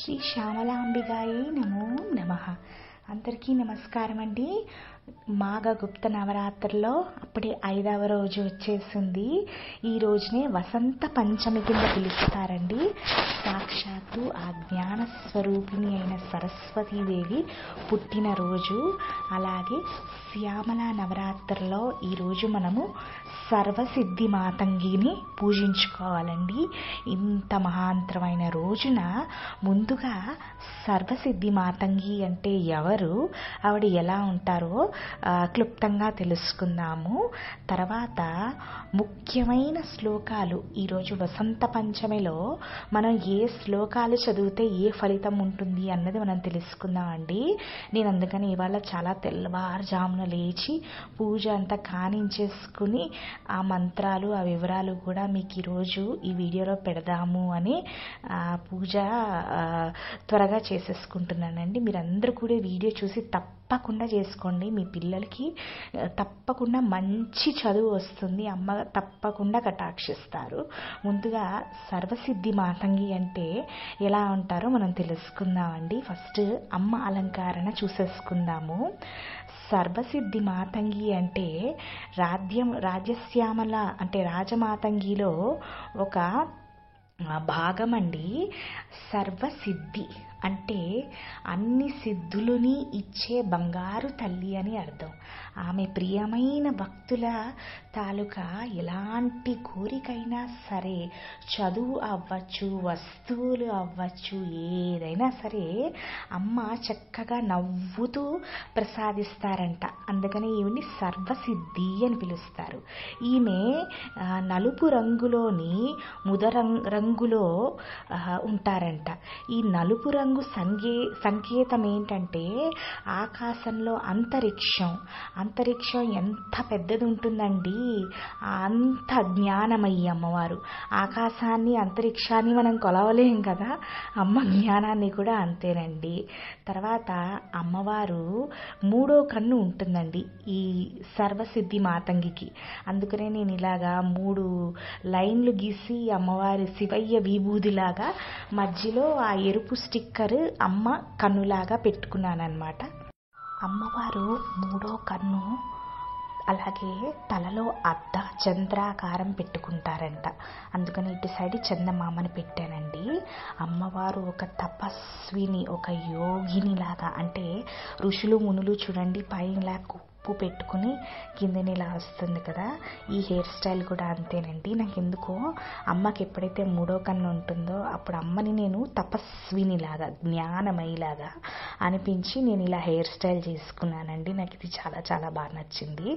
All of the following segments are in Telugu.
శ్రీ శ్యామలాంబిగాయే నమో నమః. అందరికీ నమస్కారం అండి. మాఘ గుప్త నవరాత్రుల్లో అప్పుడే 5వ రోజు వచ్చేసింది. ఈ రోజునే వసంత పంచమి కింద పిలుస్తారండి. సాక్షాత్తు ఆ జ్ఞాన స్వరూపిణి అయిన సరస్వతీదేవి పుట్టినరోజు. అలాగే శ్యామల నవరాత్రుల్లో ఈరోజు మనము సర్వసిద్ధి మాతంగిని పూజించుకోవాలండి. ఇంత మహాంతరమైన రోజున ముందుగా సర్వసిద్ధి మాతంగి అంటే ఎవరు, ఆవిడ ఎలా ఉంటారో క్లుప్తంగా తెలుసుకుందాము. తర్వాత ముఖ్యమైన శ్లోకాలు, ఈరోజు వసంత పంచమిలో మనం ఏ శ్లోకాలు చదివితే ఏ ఫలితం ఉంటుంది అన్నది మనం తెలుసుకుందామండి. నేను అందుకని ఇవాళ చాలా తెల్లవారుజామున లేచి పూజ అంతా కానించేసుకుని ఆ మంత్రాలు ఆ వివరాలు కూడా మీకు ఈరోజు ఈ వీడియోలో పెడదాము అని పూజ త్వరగా చేసేసుకుంటున్నానండి. మీరందరూ కూడా వీడియో చూసి తప్పకుండా చేసుకోండి. మీ పిల్లలకి తప్పకుండా మంచి చదువు వస్తుంది. అమ్మ తప్పకుండా కటాక్షిస్తారు. ముందుగా సర్వసిద్ధి మాతంగి అంటే ఎలా ఉంటారో మనం తెలుసుకుందామండి. ఫస్ట్ అమ్మ అలంకరణ చూసేసుకుందాము. సర్వసిద్ధి మాతంగి అంటే రాజశ్యామల అంటే రాజమాతంగిలో ఒక భాగం అండి. సర్వసిద్ధి అంటే అన్ని సిద్ధులని ఇచ్చే బంగారు తల్లి అని అర్థం. ఆమె ప్రియమైన భక్తుల తాలూకా ఎలాంటి కోరికైనా సరే, చదువు అవ్వచ్చు, వస్తువులు అవ్వచ్చు, ఏదైనా సరే అమ్మ చక్కగా నవ్వుతూ ప్రసాదిస్తారంట. అందుకని ఈవిని సర్వసిద్ధి అని పిలుస్తారు. ఈమె నలుపు రంగులోని రంగులో ఉంటారంట. ఈ నలుపు రంగు సంకేతం ఏంటంటే ఆకాశంలో అంతరిక్షం ఎంత పెద్దది ఉంటుందండి. అంత జ్ఞానమయ్యి అమ్మవారు. ఆకాశాన్ని అంతరిక్షాన్ని మనం కొలవలేం కదా, అమ్మ జ్ఞానాన్ని కూడా అంతేనండి. తర్వాత అమ్మవారు 3వ కన్ను ఉంటుందండి ఈ సర్వసిద్ధి మాతంగికి. అందుకనే నేను ఇలాగా 3 లైన్లు గీసి అమ్మవారి శివయ్య విభూదిలాగా మధ్యలో ఆ ఎరుపు స్టిక్కర్ అమ్మ కన్నులాగా పెట్టుకున్నానమాట. అమ్మవారు 3వ కన్ను అలాగే తలలో అర్ధ చంద్రాకారం పెట్టుకుంటారంట. అందుకని ఇటు సైడ్ చందమామని పెట్టానండి. అమ్మవారు ఒక తపస్విని, ఒక యోగిని లాగా. అంటే ఋషులు మునులు చూడండి పైన ఉప్పు పెట్టుకుని కిందని ఇలా వస్తుంది కదా, ఈ హెయిర్ స్టైల్ కూడా అంతేనండి. నాకు ఎందుకో అమ్మకి ఎప్పుడైతే 3వ కన్ను ఉంటుందో అప్పుడు అమ్మని నేను తపస్వినిలాగా జ్ఞానమయిలాగా అనిపించి నేను ఇలా హెయిర్ స్టైల్ చేసుకున్నానండి. నాకు ఇది చాలా చాలా బాగా నచ్చింది.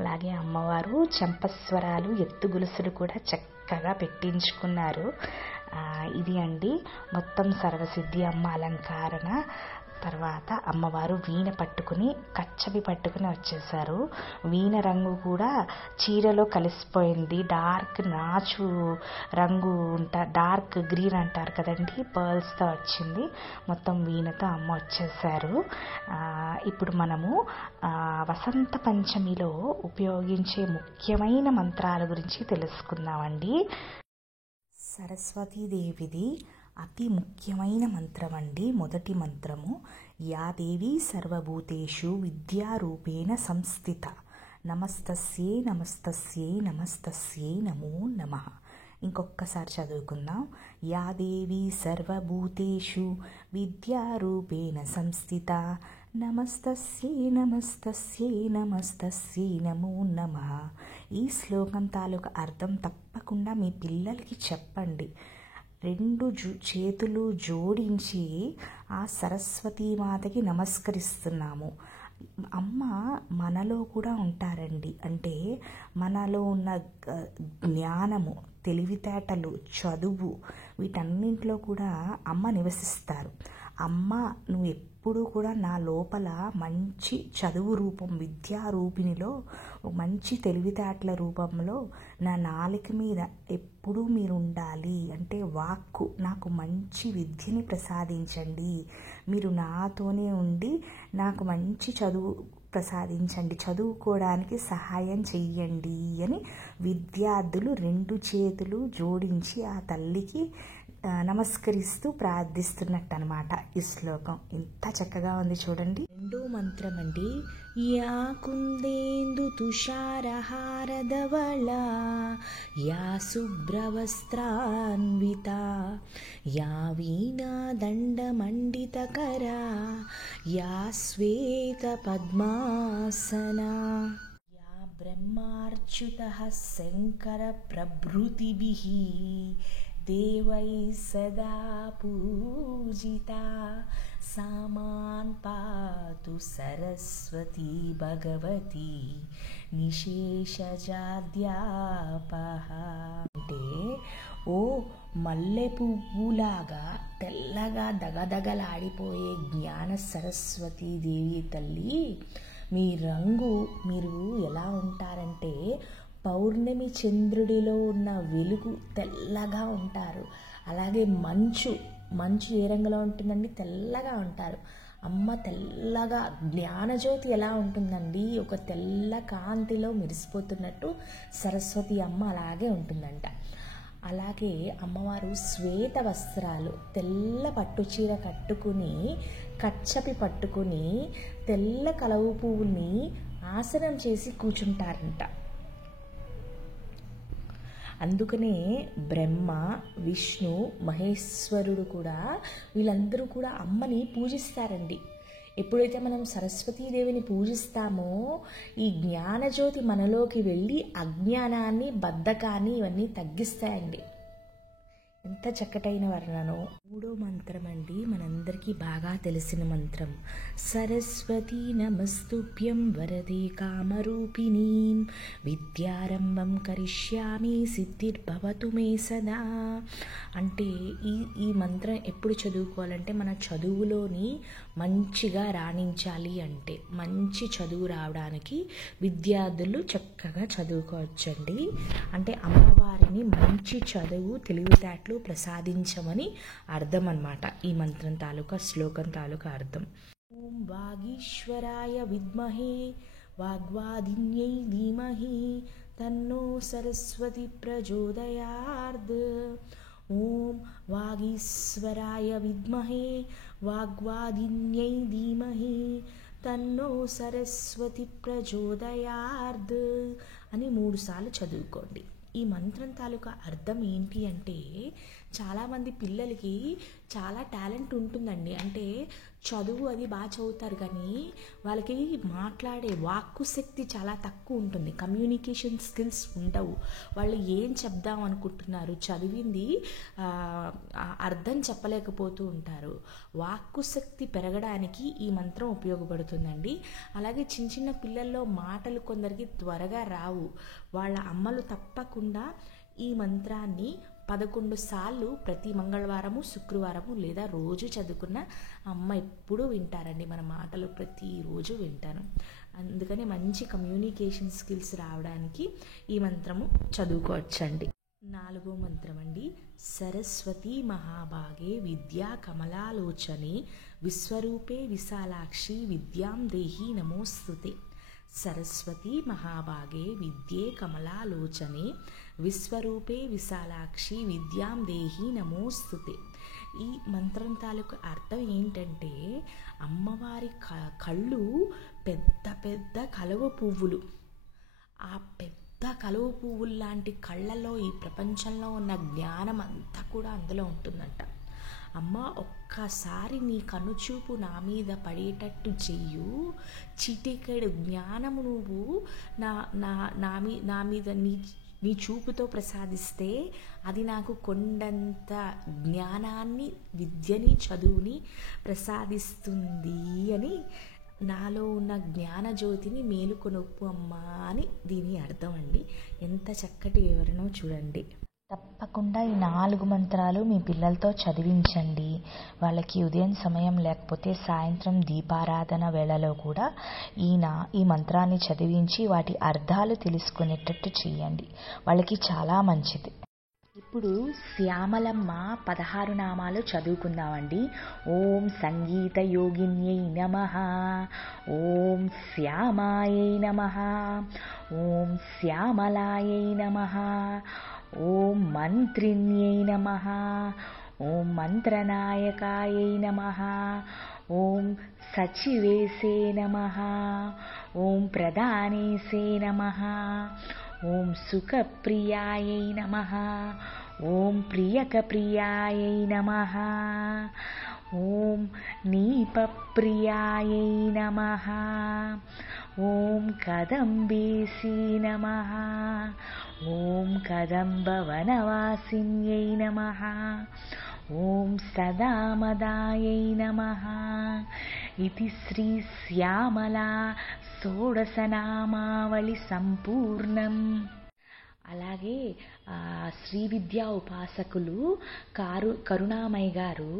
అలాగే అమ్మవారు చంపస్వరాలు ఎత్తు గొలుసులు కూడా చక్కగా పెట్టించుకున్నారు. ఇది అండి మొత్తం సర్వసిద్ధి అమ్మ అలంకరణ. తర్వాత అమ్మవారు వీణ పట్టుకుని కచ్చవి పట్టుకుని వచ్చేసారు. వీణ రంగు కూడా చీరలో కలిసిపోయింది. డార్క్ నాచు రంగు డార్క్ గ్రీన్ అంటారు కదండి, పర్ల్స్తో వచ్చింది. మొత్తం వీణతో అమ్మ వచ్చేసారు. ఇప్పుడు మనము వసంత పంచమిలో ఉపయోగించే ముఖ్యమైన మంత్రాల గురించి తెలుసుకుందామండి. సరస్వతీదేవిది అతి ముఖ్యమైన మంత్రం అండి. మొదటి మంత్రము, యా దేవి సర్వభూతేషు విద్యారూపేణ సంస్థిత నమస్తస్యై నమస్తస్యై నమస్తస్యై నమో నమః. ఇంకొకసారి చదువుకుందాం. యా దేవి సర్వభూతేషు విద్యారూపేణ సంస్థిత నమస్తస్యై నమస్తస్యై నమస్తస్యై నమో నమః. ఈ శ్లోకం తాలూకు అర్థం తప్పకుండా మీ పిల్లలకి చెప్పండి. 2 చేతులు జోడించి ఆ సరస్వతీమాతకి నమస్కరిస్తున్నాము. అమ్మ మనలో కూడా ఉంటారండి. అంటే మనలో ఉన్న జ్ఞానము, తెలివితేటలు, చదువు వీటన్నింటిలో కూడా అమ్మ నివసిస్తారు. అమ్మ నువ్వు ఎప్పుడూ కూడా నా లోపల మంచి చదువు రూపం, విద్యారూపిణిలో మంచి తెలివితేటల రూపంలో నా నాలుక మీద ఎప్పుడూ మీరు ఉండాలి. అంటే వాక్కు నాకు మంచి విద్యని ప్రసాదించండి, మీరు నాతోనే ఉండి నాకు మంచి చదువు ప్రసాదించండి, చదువుకోవడానికి సహాయం చెయ్యండి అని విద్యార్థులు 2 చేతులు జోడించి ఆ తల్లికి నమస్కరిస్తూ ప్రార్థిస్తున్నట్టు అనమాట ఈ శ్లోకం. ఇంత చక్కగా ఉంది చూడండి. రెండో మంత్రం అండి. యా కుందేందు తుషారహారధవళ యా శుభ్రవస్త్రాన్విత యా వీణా దండమండితకరా యా శ్వేత పద్మాసనా యా బ్రహ్మార్చుతః శంకర ప్రభృతిభిః దేవై సదా పూజితా సామాన్ పాతు సరస్వతి భగవతి నిశేషజాద్యాపహ. అంటే ఓ మల్లె పువ్వులాగా తెల్లగా దగదగలాడిపోయే జ్ఞాన సరస్వతీ దేవి తల్లి, మీ రంగు మీరు ఎలా ఉంటారంటే పౌర్ణమి చంద్రుడిలో ఉన్న వెలుగు తెల్లగా ఉంటారు. అలాగే మంచు ఏ రంగులో ఉంటుందండి? తెల్లగా ఉంటారు. అమ్మ తెల్లగా జ్ఞానజ్యోతి ఎలా ఉంటుందండి? ఒక తెల్ల కాంతిలో మెరిసిపోతున్నట్టు సరస్వతి అమ్మ అలాగే ఉంటుందంట. అలాగే అమ్మవారు శ్వేత వస్త్రాలు, తెల్ల పట్టుచీర కట్టుకుని కచ్చపి పట్టుకుని తెల్ల కలవు పువ్వుని ఆసనం చేసి కూర్చుంటారంట. అందుకనే బ్రహ్మ, విష్ణు, మహేశ్వరుడు కూడా వీళ్ళందరూ కూడా అమ్మని పూజిస్తారండి. ఎప్పుడైతే మనం సరస్వతీదేవిని పూజిస్తామో ఈ జ్ఞానజ్యోతి మనలోకి వెళ్ళి అజ్ఞానాన్ని, బద్ధకాన్ని ఇవన్నీ తగ్గిస్తాయండి. ఎంత చక్కటైన వర్ణనో. మూడో మంత్రం అండి, మనందరికీ బాగా తెలిసిన మంత్రం. సరస్వతీ నమస్తుభ్యం వరదే కామరూపిణీ విద్యారంభం కరిష్యామి సిద్ధిర్భవతు మే సదా. అంటే ఈ మంత్రం ఎప్పుడు చదువుకోవాలంటే మన చదువులోని మంచిగా రాణించాలి అంటే, మంచి చదువు రావడానికి విద్యార్థులు చక్కగా చదువుకోవచ్చండి. అంటే అమ్మవారిని మంచి చదువు, తెలివితేటలు ప్రసాదించమని అర్థం అన్నమాట ఈ మంత్రం తాలూకా, శ్లోకం తాలూకా అర్థం. ఓం వాగీశ్వరాయ విద్మహే వాగ్వాదిన్యై ధీమహి తన్నో సరస్వతి ప్రచోదయాత్. ఓం వాగీశ్వరాయ విద్మహే వాగ్వాదిన్యై ధీమహి తన్నో సరస్వతి ప్రచోదయాత్ అని 3 సార్లు చదువుకోండి. ఈ మంత్రం తాలూకా అర్థం ఏంటి అంటే, చాలామంది పిల్లలకి చాలా టాలెంట్ ఉంటుందండి. అంటే చదువు అది బాగా చదువుతారు కానీ వాళ్ళకి మాట్లాడే వాక్కు శక్తి చాలా తక్కువ ఉంటుంది. కమ్యూనికేషన్ స్కిల్స్ ఉండవు. వాళ్ళు ఏం చెప్దాం అనుకుంటున్నారు, చదివింది అర్థం చెప్పలేకపోతూ ఉంటారు. వాక్కు శక్తి పెరగడానికి ఈ మంత్రం ఉపయోగపడుతుందండి. అలాగే చిన్న చిన్న పిల్లల్లో మాటలు కొందరికి త్వరగా రావు. వాళ్ళ అమ్మలు తప్పకుండా ఈ మంత్రాన్ని 11 సార్లు ప్రతి మంగళవారము, శుక్రవారము లేదా రోజు చదువుకున్న అమ్మ ఎప్పుడూ వింటారండి. మన మాటలు ప్రతిరోజు వింటాను. అందుకని మంచి కమ్యూనికేషన్ స్కిల్స్ రావడానికి ఈ మంత్రము చదువుకోవచ్చండి. 4వ మంత్రం అండి. సరస్వతి మహాభాగే విద్యా కమలాలోచనే విశ్వరూపే విశాలాక్షి విద్యాం దేహి నమోస్తుతే. సరస్వతి మహాభాగే విద్యే కమలాలోచనే విశ్వరూపే విశాలాక్షి విద్యాం దేహి నమోస్తుతే. ఈ మంత్రం తాలూకు అర్థం ఏంటంటే, అమ్మవారి కళ్ళు పెద్ద పెద్ద కలువ పువ్వులు. ఆ పెద్ద కలువ పువ్వులు లాంటి కళ్ళలో ఈ ప్రపంచంలో ఉన్న జ్ఞానం అంతా కూడా అందులో ఉంటుందంట. అమ్మ ఒక్కసారి నీ కనుచూపు నా మీద పడేటట్టు చెయ్యు, చిటికెడు జ్ఞానము నువ్వు నా మీద నీ చూపుతో ప్రసాదిస్తే అది నాకు కొండంత జ్ఞానాన్ని, విద్యని, చదువుని ప్రసాదిస్తుంది అని, నాలో ఉన్న జ్ఞానజ్యోతిని మేలుకొనొప్పు అమ్మా అని దీని అర్థం అండి. ఎంత చక్కటి వివరణో చూడండి. తప్పకుండా ఈ 4 మంత్రాలు మీ పిల్లలతో చదివించండి. వాళ్ళకి ఉదయం సమయం లేకపోతే సాయంత్రం దీపారాధన వేళలో కూడా ఈ మంత్రాన్ని చదివించి వాటి అర్థాలు తెలుసుకునేటట్టు చేయండి. వాళ్ళకి చాలా మంచిది. ఇప్పుడు శ్యామలమ్మ 16 నామాలు చదువుకుందామండి. ఓం సంగీత యోగిన్యై నమః, ఓం శ్యామాయై నమః, ఓం శ్యామలాయై నమః, ఓం మంత్రిణ్యై నమః, ఓం మంత్రనాయకాయై నమః. ఓం సచివేశే నమః. ఓం ప్రధానేశే నమః. ఓం సుఖప్రియాయై నమః. ఓం ప్రియకప్రియాయై నమః. ఓం నీపప్రియాయై నమః. ఓం కదంబేసి నమః. ఓం కదంబవనవాసిన్యై నమః. ఓం సదామదాయై నమః. ఇది శ్రీ శ్యామలా షోడశనామావళి సంపూర్ణం. అలాగే శ్రీ విద్యా ఉపాసకులు కరుణామయ్య గారు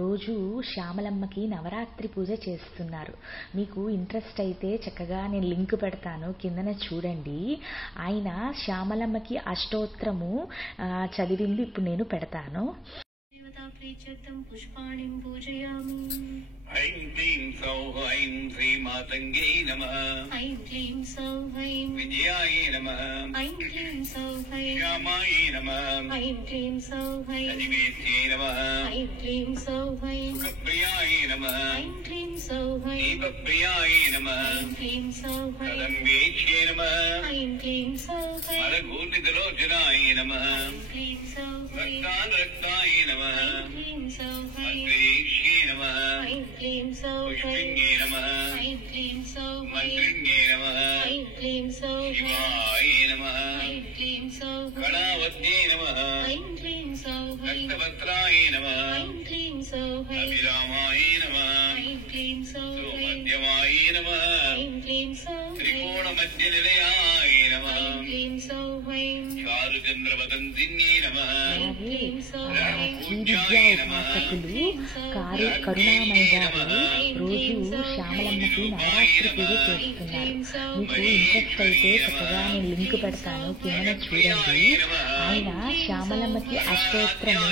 రోజు శ్యామలమ్మకి నవరాత్రి పూజ చేస్తున్నారు. మీకు ఇంట్రెస్ట్ అయితే చక్కగా నేను లింక్ పెడతాను, కిందన చూడండి. ఆయన శ్యామలమ్మకి అష్టోత్తరము చదివింది ఇప్పుడు నేను పెడతాను. పుష్పాణిం పూజయామి. ఐం క్లీం సౌః ఐం శ్రీమాతంగై నమః. ఐం క్లీం సౌః ఐం విజయాయ నమః. ఐం క్లీం సౌః శ్యామాయ నమః. ఐం క్లీం సౌః సచివేశ్యై నమః. ఐం క్లీం సౌః సుఖప్రియాయ నమః. ఐం క్లీం సౌః దీపప్రియాయ నమః. ఐం క్లీం సౌః కదంబేశ్యై నమః. ఐం క్లీం సౌః మలగూర్ణితలోచనాయ నమః. ఐం క్లీం సౌః రక్తానురక్తాయ నమః. ఐం క్లీం సౌః మంత్రేశ్యై నమః. ఐం క్లీం సౌః పుష్పిన్యై నమః. ఐం క్లీం సౌః మంత్రిణ్యై నమః. ఐం క్లీం సౌః శివాయ నమః. ఐం క్లీం సౌః కళావత్యై నమః. ఐం క్లీం సౌః రక్తవస్త్రాయ నమః. ఐం క్లీం సౌః అభిరామాయ నమః. ఐం క్లీం సౌః మధ్యమాయ నమః. ఐం క్లీం సౌః త్రికోణమధ్యనిలయాయ నమః. ఐం క్లీం సౌః చారుచంద్రవదంతిన్యై నమః. అలాగే శ్రీ విద్యా ఉపాసకులు కరుణామయ్య గారు రోజు శ్యామలమ్మకి నవరాత్రి పూజ చేస్తున్నారు. మీకు ఇంట్రెస్ట్ అయితే చక్కగా నేను లింక్ పెడతాను, కింద చూడండి. ఆయన శ్యామలమ్మకి అష్టోత్తరము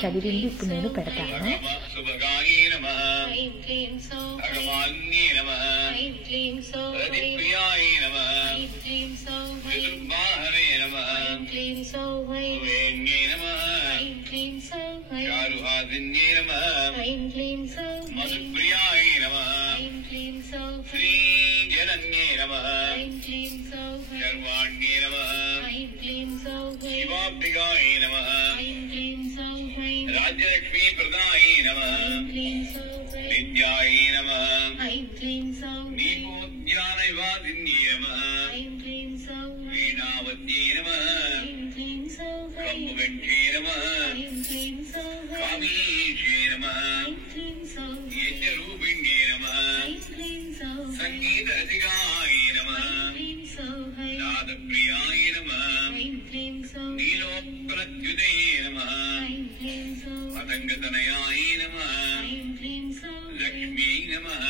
చదివింది ఇప్పుడు నేను పెడతాను. సుభగాయ నమః. ఐం క్లీం సౌః భగవాన్యై నమః. ఐం క్లీం సౌః ప్రతిప్రియాయ నమః. ఐం క్లీం సౌః చతుర్బాహవే నమః. ఐం క్లీం సౌః వేణ్యై నమః. ఐం క్లీం సౌః చారుహాసిన్యై నమః. ఐం క్లీం సౌః మధుప్రియాయ నమః. ఐం క్లీం సౌః శ్రీజనన్యై నమః. ఐం క్లీం సౌః శర్వాణ్యై నమః. ఐం క్లీం సౌః శివాంబికాయ నమః. ఐం క్లీం సౌః రాజ్యలక్ష్మీ ప్రదాయ నమః. ఐం క్లీం సౌః విద్యాయ నమః. ఐం క్లీం సౌః దీపోద్యానవాదిన్యై నమః. ఐం క్లీం సౌః వీణావత్యై నమః. ఐం క్లీం సౌః కంబుగంఠే నమః. ఐం క్లీం సౌః కామీశే నమః. ఐం క్లీం సౌః యజ్ఞరూపిణ్యే నమః. ఐం క్లీం సౌః సంగీతరసికాయ నమః. ఐం క్లీం సౌః నాదప్రియాయ నమః. ఐం క్లీం సౌః నీలోత్పలద్యుతే నమః. ఐం క్లీం సౌః పతంగతనయాయ నమః. ఐం క్లీం సౌః లక్ష్మీ నమః.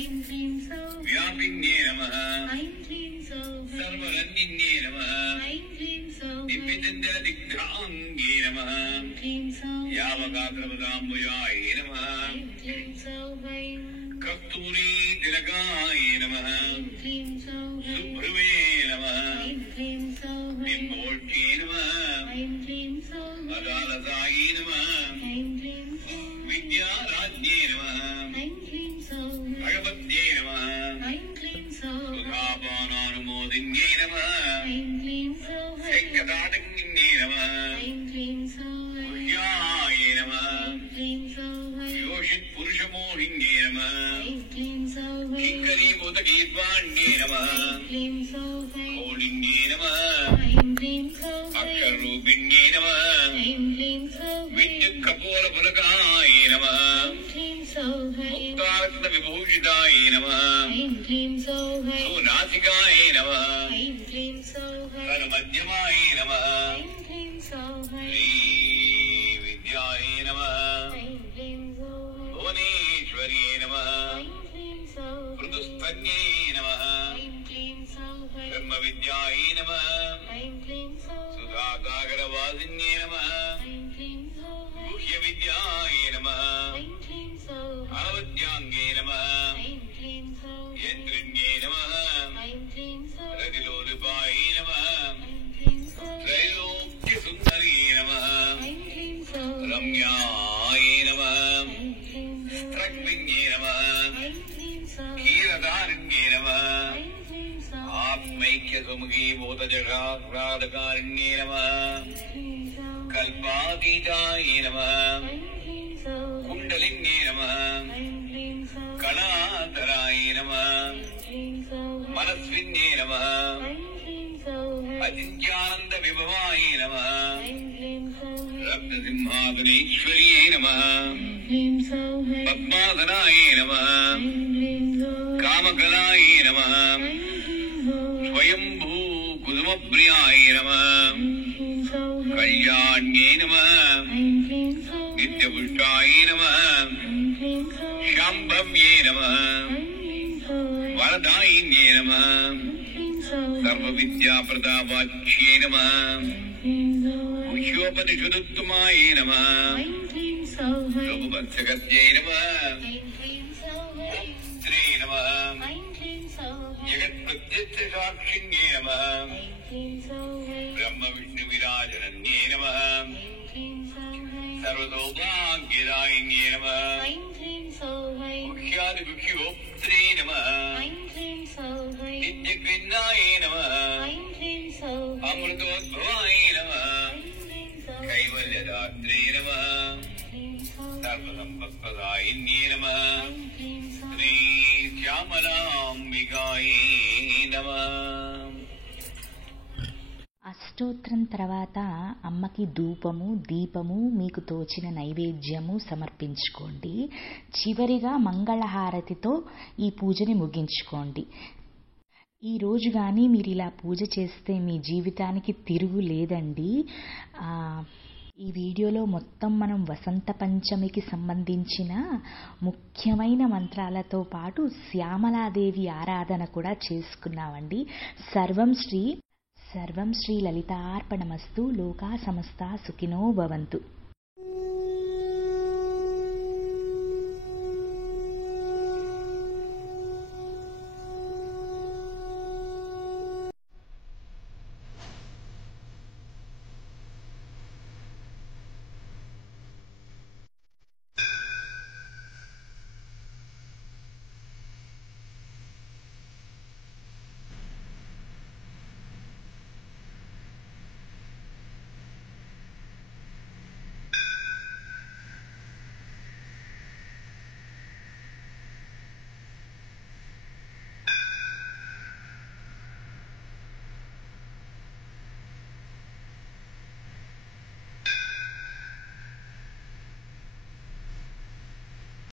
ఐం క్లీం సౌః వ్యాపిన్యే నమః. ఐం క్లీం సౌః సర్వరంజిన్యే నమః. ఐం క్లీం సౌః దివ్యచంద్రదిగ్ధాంగే నమః. ఐం క్లీం సౌః యావగాత్రపదాంబుజాయ నమః. ఐం క్లీం సౌః కస్తూరీ తిలకాయ నమః. ఐం క్లీం సౌః సుభ్రువే నమః. ఐం క్లీం సౌః బింబోష్ఠే నమః. ఐం క్లీం సౌః అదాలసాయ నమః. ఐం క్లీం సౌః విద్యారాజ్ఞే నమః. ఐం క్లీం సౌః భగవద్యే నమః. ఐం క్లీం సౌః సుధాపానానుమోదిన్యే నమః. ఐం క్లీం సౌః శంఖదాటంగిన్యే నమః. ఐం క్లీం సౌః పుష్యాయ నమః. ఐం క్లీం సౌః యోషిత్ పురుషమోహిన్యే నమః. ఐం క్లీం సౌః కింకరీభూతగీత్వాణ్యే నమః. ఐం క్లీం సౌః కౌళిన్యే నమః. ఐం క్లీం సౌః అక్షరూపిణ్యే నమః. ఐం క్లీం సౌః విద్యుత్కపోలపులకాయ నమః. ఐం క్లీం సౌః ముక్తారత్న విభూషితాయ నమః. ఐం క్లీం సౌః సునాసికాయ నమః. ఐం క్లీం సౌః కరమధ్యమాయ నమః. ఐం క్లీం సౌః శ్రీ విద్యాయ నమః. ఐం క్లీం సౌః భువనేశ్వర్యే నమః. ఐం క్లీం సౌః మృదుస్తన్యే నమః. ఐం క్లీం సౌః బ్రహ్మ విద్యాయ నమః. ఐం క్లీం సౌః సుధాసాగరవాసిన్యే నమః. ఐం క్లీం సౌః గుహ్య విద్యాయ నమః. ఐం క్లీం సౌః అనవద్యాంగే నమః. ఐం క్లీం సౌః యంత్రిణ్యే నమః. ఐం క్లీం సౌః రతిలోలుపాయ నమః. ఐం క్లీం సౌః త్రైలోక్య सुमुखी भूतजटाकारण्ये नमः क्लीं सौः कल्पातीताय नमः ऐं क्लीं सौः कुण्डलिन्ये नमः ऐं क्लीं सौः कणातराय नमः क्लीं सौः मनस्विन्ये नमः ऐं क्लीं सौः अचिन्त्यानन्दविभवाय नमः ऐं क्लीं सौः रत्नसिंहासनेश्वर्यै नमः क्लीं सौः पद्मासनाय नमः ऐं क्लीं सौः कामकलाय नमः ऐं क्लीं सौः स्वयंभू कुसुमप्रियाय नमः क्लीं सौः कल्याण्ये नमः ऐं क्लीं सौः नित्यपुष्टाय नमः ऐं क्लीं सौः शाम्भव्ये नमः ऐं क्लीं सौः वरदायिन्ये नमः क्लीं सौः सर्वविद्याप्रदावाच्ये नमः क्लीं सौः मुख्योपनिषदुत्तमाय नमः ऐं क्लीं सौः रघुवत्सकर्यै नमः ऐं क्लीं सौः स्त्रे नमः ऐं क्लीं सौः जगत्प्रत्यक्षसाक्षिण्ये नमः ऐं क्लीं सौः ब्रह्मविष्णुविराजनन्ये नमः ऐं क्लीं सौः सर्वसौभाग्यदायिन्ये नमः ऐं क्लीं सौः मुख्यादिमुख्योक्त्रे नमः ऐं क्लीं सौः नित्यकृन्नाय नमः ऐं क्लीं सौः अमृतोद्भवाय नमः ऐं क्लीं सौः कैवल्यदात्रे नमः क्लीं सौः सर्वसम्पत्प्रदायिन्ये नमः ऐं क्लीं सौः श्रीश्यामलाम्बिकायै नमः అష్టోత్తరం తర్వాత అమ్మకి ధూపము దీపము మీకు తోచిన నైవేద్యము సమర్పించుకోండి. చివరిగా మంగళహారతితో ఈ పూజని ముగించుకోండి. ఈరోజు కానీ మీరు ఇలా పూజ చేస్తే మీ జీవితానికి తిరుగు లేదండి. ఈ వీడియోలో మొత్తం మనం వసంత పంచమికి సంబంధించిన ముఖ్యమైన మంత్రాలతో పాటు శ్యామలాదేవి ఆరాధన కూడా చేసుకున్నామండి. సర్వం శ్రీ లలితార్పణమస్తు. లోకా సమస్తా సుఖినో భవంతు.